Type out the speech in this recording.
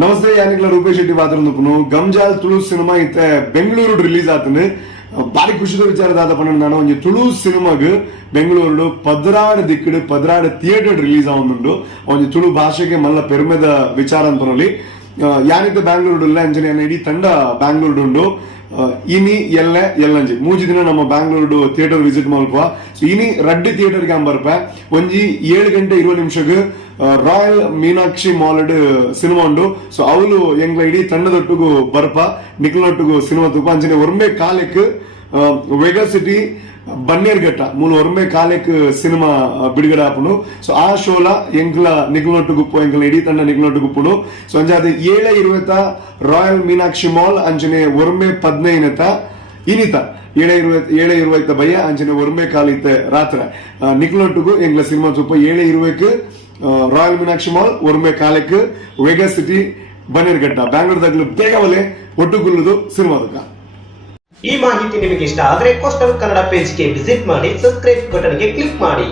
ನಮಸ್ತೆ ಯಾನಿಕ್ಲ ರೂಪೇಶ್ ಶೆಟ್ಟಿ ಮಾತಾಡೋದು ಗಮ್ಜಾಲ್ ತುಳು ಸಿನಿಮಾ ಇತ್ತೆ ಬೆಂಗಳೂರು ರಿಲೀಸ್ ಆತನು ಬಾರಿ ಖುಷಿದ ವಿಚಾರದ ಪಣ್ಣ ನಾನು ಒಂದು ತುಳು ಸಿನಿಮಾಗ ಬೆಂಗಳೂರು ಪದ್ರಾಡ್ ದಿಕ್ಕಡು ಪದ್ರಾಡ್ ಥಿಯೇಟರ್ ರಿಲೀಸ್ ಆಗುಂಡು ಒಂದು ತುಳು ಭಾಷೆಗೆ ಮಲ್ಲ ಪೆರ್ಮೆದ ವಿಚಾರ ಅಂತ ಯಾನಿದ್ದ ಬ್ಯಾಂಗ್ಳೂರು ಅಂಜನೆ ಇಡೀ ತಂಡ ಬ್ಯಾಂಗ್ಳೂರು ಉಂಡು ಇನಿ ಎಲ್ಲಂಜಿ ಮೂಜಿ ದಿನ ನಮ್ಮ ಬ್ಯಾಂಗ್ಳೂರು ಥಿಯೇಟರ್ ವಿಸಿಟ್ ಮಲ್ಪ ಸೊ ಇನಿ ರಡ್ಡಿ ಥಿಯೇಟರ್ ಗೆ ಬರ್ಪ ಒಂಜಿ 7:20 ರಾಯಲ್ ಮೀನಾಕ್ಷಿ ಮಾಲ್ಡ್ ಸಿನಿಮಾ ಉಂಡು ಸೊ ಅವಳು ಎಂಗ್ಲ ಇಡೀ ತಂಡದೊಟ್ಟಿಗೂ ಬರ್ಪ ನಿಖಲ್ನೊಟ್ಟಿಗೂ ಸಿನಿಮಾ ತುಪ್ಪ ಅಂಚನೆ ಒರ್ಮೆ ಕಾಲಕ್ಕೆ ವೆಗಾ ಸಿಟಿ ಬನ್ನೇರ್ಘಟ್ಟ ಮೂಲ ಒರ್ಮೆ ಕಾಲಕ್ ಸಿನಿಮಾ ಬಿಡುಗಡೆ ಆಪುನು ಸೊ ಆ ಶೋಲ ಎಂಕ್ಲ ನಿಖಲ್ನೊಟ್ಟು ಗುಪ್ಪು ಎಂಕ್ಲ ಇಡೀ ತಂಡ ನಿಖಲ್ನೊಟ್ಟು ಗುಪ್ಪುನು ಸೊ ಅಂಚೆ ಅದು 7:20 ರಾಯಲ್ ಮೀನಾಕ್ಷಿ ಮಾಲ್ ಅಂಚನೆ ಒರ್ಮೆ 15 ಇನಿತ 7:20 ಭಯ ಅಂಚನೆ ಒರ್ಮೆ ಕಾಲಿತ್ತೆ ರಾತ್ರಿ ನಿಖಲ್ನೊಟ್ಟಿಗೂ ಎಂಕ್ಲ ಸಿನಿಮಾ ತುಪ್ಪ 7:20 ರಾಯಲ್ ಮೀನಾಕ್ಷಿ ಮಾಲ್ ಒರ್ಮೆ ಕಾಲಕ್ ವೆಗಾ ಸಿಟಿ ಬನ್ನೇರ್ಘಟ್ಟ ಬ್ಯಾಂಗ್ಳೂರ್ದಾಗ್ಲು ಬೇಗವಲೆ ಒಟ್ಟುಗುಲ್ಲುದು ಸಿನಿಮಾದಕ್ಕ. ಈ ಮಾಹಿತಿ ನಿಮಗೆ ಇಷ್ಟ ಆದರೆ ಕೋಸ್ಟಲ್ ಕನ್ನಡ ಪೇಜ್ಗೆ ವಿಸಿಟ್ ಮಾಡಿ, ಸಬ್ಸ್ಕ್ರೈಬ್ ಬಟನ್ಗೆ ಕ್ಲಿಕ್ ಮಾಡಿ.